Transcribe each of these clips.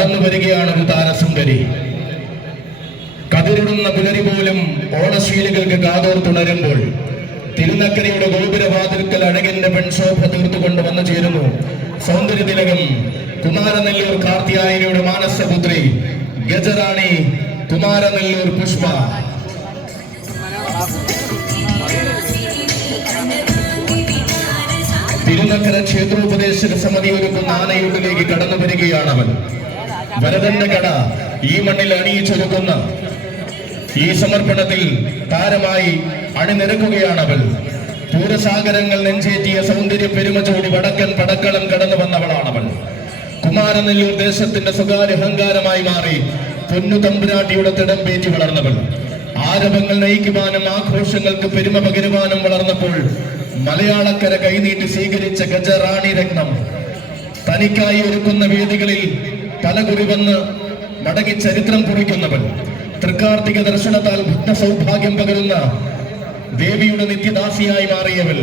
കടന്നു വരികയാണ് ഒരു താരസുന്ദരി. കതിരിടുന്ന പുലരി പോലും ഓണശീലുകൾക്ക് കാതോർത്തുണരുമ്പോൾ തിരുനക്കരയുടെ ഗോപുരവാതിൽക്കൽ അഴകിന്റെ പെൺശോഭ തീർത്തുകൊണ്ട് വന്നു ചേരുന്നു. സൗന്ദര്യ തിലകം കുമാരനെല്ലൂർ കാർത്തിയായനയുടെ മാനസപുത്രി ഗജറാണി കുമാരനെല്ലൂർ പുഷ്പ. തിരുനക്കര ക്ഷേത്രോപദേശക സമിതി ഒരുക്കുന്ന ആനയൂട്ടിലേക്ക് കടന്നു വരികയാണ് അവൻ വരതന്റെ കട ഈ മണ്ണിൽ അണിയിച്ചൊരുക്കുന്ന ഈ സമർപ്പണത്തിൽ താരമായി അണിനിരക്കുകയാണ് അവൾ പൂരസാഗരങ്ങൾ നെഞ്ചേറ്റിയ സൗന്ദര്യ പെരുമ ചൂടി വടക്കൻ പടക്കളം കടന്നു വന്നവളാണവൾ. കുമാരനെല്ലൂർ ദേശത്തിന്റെ സ്വകാര്യ അഹങ്കാരമായി മാറി പൊന്നു തമ്പുരാട്ടിയുടെ തിടമ്പേറ്റി വളർന്നവൾ. ആരവങ്ങൾ നയിക്കുവാനും ആഘോഷങ്ങൾക്ക് പെരുമ പകരുവാനും വളർന്നപ്പോൾ മലയാളക്കര കൈനീട്ടി സ്വീകരിച്ച ഗജറാണി രത്നം. തനിക്കായി ഒരുക്കുന്ന വേദികളിൽ തലകുറി വന്ന് മടങ്ങി ചരിത്രം കുറിക്കുന്നവൻ. തൃക്കാർത്തിക ദർശനത്താൽ ഭക്ത സൗഭാഗ്യം പകരുന്ന ദേവിയുടെ നിത്യദാസിയായി മാറിയവൾ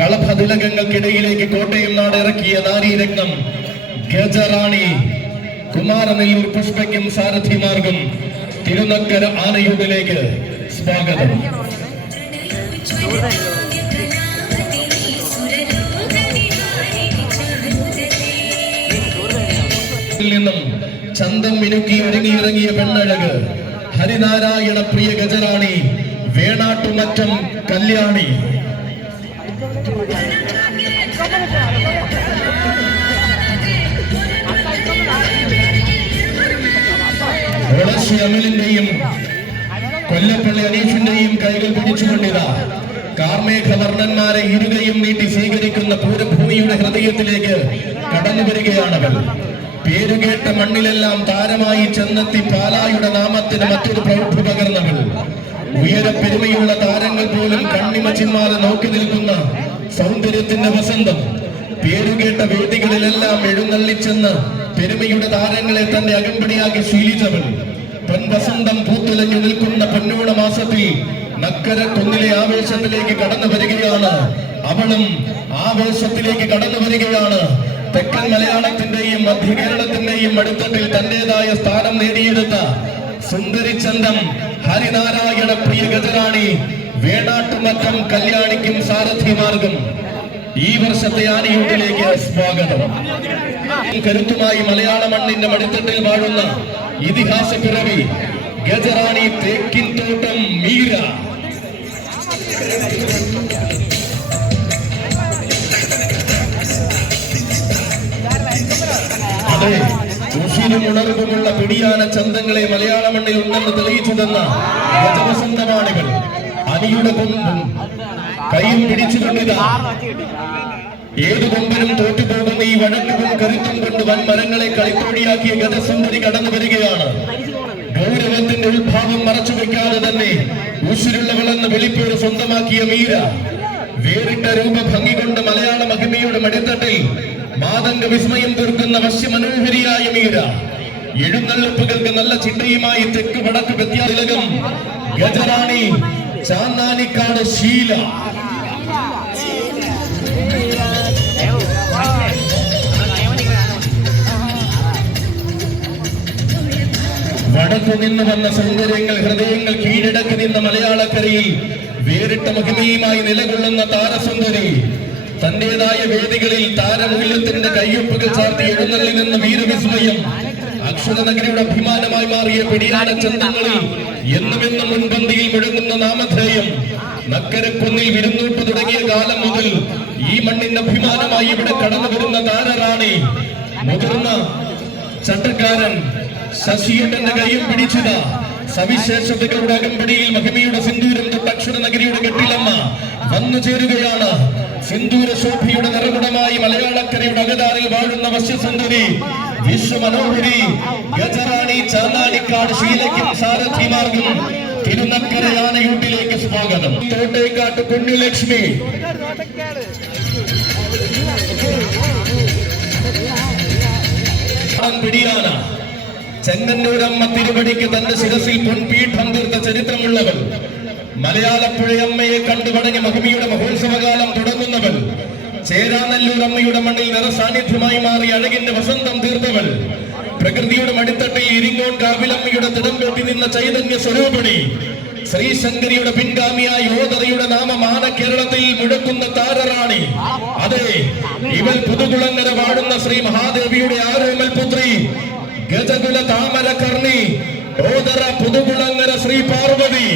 കളഭതിലകങ്ങൾക്കിടയിലേക്ക് കോട്ടയം നാട് ഇറക്കിയ നാരീരത്നം ഗജറാണി. കുമാരനെല്ലൂർ പുഷ്പയ്ക്കും സാരഥിമാർഗം തിരുനക്കര ആനയൂടിലേക്ക് സ്വാഗതം. ിൽ നിന്നും ചന്തം മിനുക്കി ഒരുങ്ങിയിറങ്ങിയ പെണ്ണഴക്. ഹരിനാരായണ പ്രിയ ഗജറാണി വേണാട്ടുമറ്റം കല്യാണി. തുളസി അമലിന്റെയും കൊല്ലപ്പള്ളി അനീഷിന്റെയും കൈകൾ പിടിച്ചുകൊണ്ടിതാ. കാർമേഘ വർണന്മാരെ ഇരുകയും നീട്ടി സ്വീകരിക്കുന്ന പൂരഭൂമിയുടെ ഹൃദയത്തിലേക്ക് കടന്നു വരികയാണവൾ. പേരുകേട്ട മണ്ണിലെല്ലാം താരമായി ചെന്നെത്തി പാലായുടെ നാമത്തിന് മറ്റൊരു പ്രൗഢ പകർന്നവൾ. ഉയര പെരുമയുള്ള താരങ്ങൾ പോലും കണ്ണിമച്ചിന്മാരെ നോക്കി നിൽക്കുന്ന സൗന്ദര്യത്തിന്റെ വസന്തം. പേരുകേട്ട വേദികളിലെല്ലാം എഴുന്നള്ളിച്ചെന്ന് പെരുമയുടെ താരങ്ങളെ തന്റെ അകമ്പടിയാക്കി ശീലിച്ചവൾ. പൊൻവസന്തം പൂത്തുലഞ്ഞു നിൽക്കുന്ന പൊന്നൂണ മാസത്തിൽ നക്കര കുന്നിലെ ആവേശത്തിലേക്ക് കടന്നു വരികയാണ്. അവളും ആവേശത്തിലേക്ക് കടന്നു വരികയാണ്. തെക്കൻ മലയാളത്തിന്റെയും മധ്യ കേരളത്തിന്റെയും അടിത്തട്ടിൽ തന്റേതായ സ്ഥാനം നേടിയെടുത്ത സുന്ദരിച്ചന്തം ഹരിനാരായണ പ്രിയ ഗജറാണി വേണാട്ടുമറ്റം കല്യാണിക്കും സാരഥിമാർഗം ഈ വർഷത്തെ ആനയൂട്ടിലേക്ക് സ്വാഗതം. കരുത്തുമായി മലയാള മണ്ണിന്റെ മടിത്തട്ടിൽ വാഴുന്ന ഇതിഹാസ പിറവി ഗജറാണി തേക്കിൻ തോട്ടം മീര. ഉഷിരും ഉണർവുമുള്ള പിടിയാന ചന്തങ്ങളെ മലയാള മണ്ണിൽ ഉണ്ടെന്ന് തെളിയിച്ചു തന്ന വചനസന്ധമാണികൾ അനിയുടെ കൊമ്പും കൈയും പിടിച്ചുകൊണ്ടിത. ഏതു കൊമ്പനും തോറ്റുപോകുന്ന ഈ വഴക്കവും കരുത്തും കൊണ്ട് വൻ മരങ്ങളെ കളിക്കോടിയാക്കിയ ഗജസുന്ദരി കടന്നു വരികയാണ്. ഗൗരവത്തിന്റെ ഉത്ഭാവം മറച്ചു വെക്കാതെ തന്നെ ഉശിരുള്ളവളെന്ന് വെളിപ്പേര് സ്വന്തമാക്കിയ മീര. വേറിട്ട രൂപഭംഗി കൊണ്ട് മലയാള മഹിമയുടെ മടിത്തട്ടിൽ മാതംഗ വിസ്മയം തീർക്കുന്ന വശ്യമനോഹരിയായ മീര. എഴുന്നള്ളിപ്പുകൾക്ക് നല്ല ചിട്ടയുമായി തെക്ക് വടക്ക് വ്യത്യാസം. ഗജറാണി ചാന്നാനിക്കാട് ശീല. വടക്കു നിന്ന് വന്ന സൗന്ദര്യങ്ങൾ ഹൃദയങ്ങൾ കീഴടക്കി നിന്ന മലയാളക്കരയിൽ വേറിട്ട മഹിമയുമായി നിലകൊള്ളുന്ന താരസുന്ദരി. തന്റേതായ വേദികളിൽ താരമൂല്യത്തിന്റെ കയ്യൊപ്പുകൾ ചാർത്തി എഴുന്നള്ളി നിന്ന വീരവിസ്മയം. അക്ഷര നഗരിയുടെ അഭിമാനമായി മാറിയ പിടിയാട ചന്തങ്ങളിൽ എന്നുമെന്നും മുൻപന്തിയിൽ മുഴങ്ങുന്ന നാമധേയം. നക്കരക്കുന്നിൽ വിരുന്നൂട്ട് തുടങ്ങിയ കാലം മുതൽ ഈ മണ്ണിന്റെ അഭിമാനമായി ഇവിടെ കടന്നു വരുന്ന താരറാണി. മുതിർന്ന ചട്ടക്കാരൻ ശശിയുടെ കയ്യും പിടിച്ചത്. സവിശേഷതകളുടെ അകമ്പടിയിൽ മഹിമയുടെ സിന്ദൂരം തൊട്ടക്ഷര നഗരിയുടെ കെട്ടിലമ്മ വന്നു ചേരുകയാണ്. സിന്ദൂര ശോഭയുടെ നിറകുടമായി മലയാളക്കരയുടെ അകതാറിൽ വാഴുന്ന വശ്യസുന്ദരി വിശ്വമനോഹരി ഗജറാണി ചാന്നാനിക്കാട് ശീലയ്ക്കും സാരഥിമാർക്കും തിരുനക്കര യാനയൂട്ടിലേക്ക് സ്വാഗതം. തോട്ടേക്കാട്ട് പുണ്യലക്ഷ്മി. പിടിയാന. ചെങ്ങന്നൂരമ്മ തിരുവടിക്ക് തന്റെ ശിരസിൽ പൊൻപീഠം തീർത്ത ചരിത്രമുള്ളവൾ. മലയാളപ്പുഴയമ്മയെ കണ്ടുപടങ്ങി മഹിമിയുടെ മഹോത്സവകാലം തുടങ്ങുന്നവൾ. ചേരാനല്ലൂർ അമ്മയുടെ മണ്ണിൽ നിറസാന്നിധ്യമായി മാറി അഴകിന്റെ വസന്തം തീർത്തവൾ. പ്രകൃതിയുടെ മടിത്തട്ടിൽ ഇരിങ്ങോൺ കാവിലമ്മയുടെ തിടംപെട്ടി നിന്ന ചൈതന്യ സ്വരൂപിണി. ശ്രീശങ്കരിയുടെ പിൻഗാമിയായ യോധറയുടെ നാമമാന കേരളത്തിൽ മുഴക്കുന്ന താരറാണി. അതെ ഇവൾ പുതുകുളങ്ങര വാഴുന്ന ശ്രീ മഹാദേവിയുടെ ആരോമൽ പുത്രി ഗജകുല താമരകർണി ഓതറ പുതുകുളങ്ങര ശ്രീ പാർവതി.